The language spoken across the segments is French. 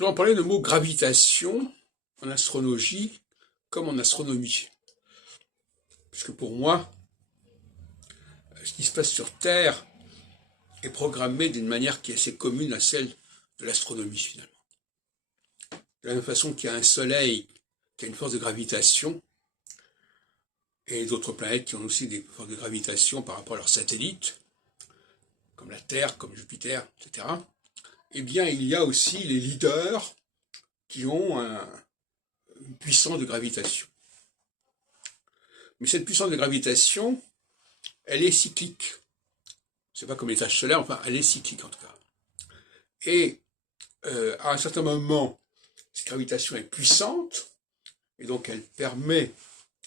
Je vais en parler le mot gravitation en astrologie comme en astronomie. Puisque pour moi, ce qui se passe sur Terre est programmé d'une manière qui est assez commune à celle de l'astronomie finalement. De la même façon qu'il y a un soleil qui a une force de gravitation, et d'autres planètes qui ont aussi des forces de gravitation par rapport à leurs satellites, comme la Terre, comme Jupiter, etc. Eh bien, il y a aussi les leaders qui ont une puissance de gravitation. Mais cette puissance de gravitation, elle est cyclique. C'est pas comme les taches solaires, enfin, elle est cyclique en tout cas. Et à un certain moment, cette gravitation est puissante, et donc elle permet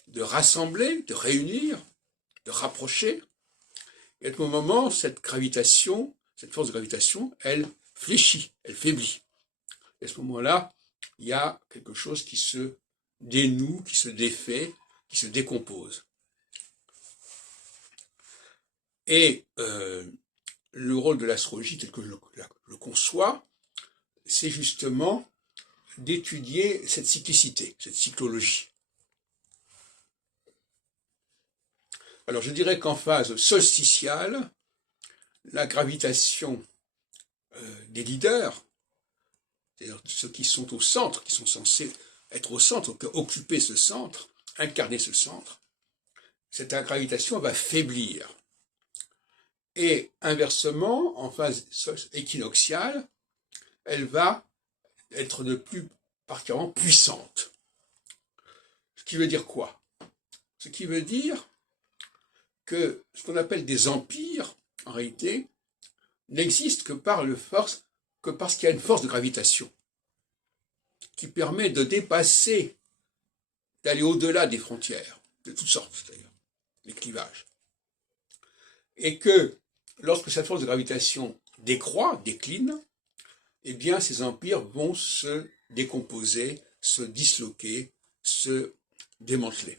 de rassembler, de réunir, de rapprocher. Et à ce moment, cette gravitation, cette force de gravitation, elle fléchit, elle faiblit. Et à ce moment-là, il y a quelque chose qui se dénoue, qui se défait, qui se décompose. Et le rôle de l'astrologie, tel que je le conçois, c'est justement d'étudier cette cyclicité, cette cyclologie. Alors je dirais qu'en phase solsticiale, la gravitation des leaders, c'est-à-dire ceux qui sont au centre, qui sont censés être au centre, occuper ce centre, incarner ce centre, cette gravitation va faiblir. Et inversement, en phase équinoxiale, elle va être de plus particulièrement puissante. Ce qui veut dire quoi? Ce qui veut dire que ce qu'on appelle des empires, en réalité, n'existent que parce qu'il y a une force de gravitation qui permet de dépasser, d'aller au-delà des frontières, de toutes sortes d'ailleurs, les clivages. Et que lorsque cette force de gravitation décroît, décline, eh bien ces empires vont se décomposer, se disloquer, se démanteler.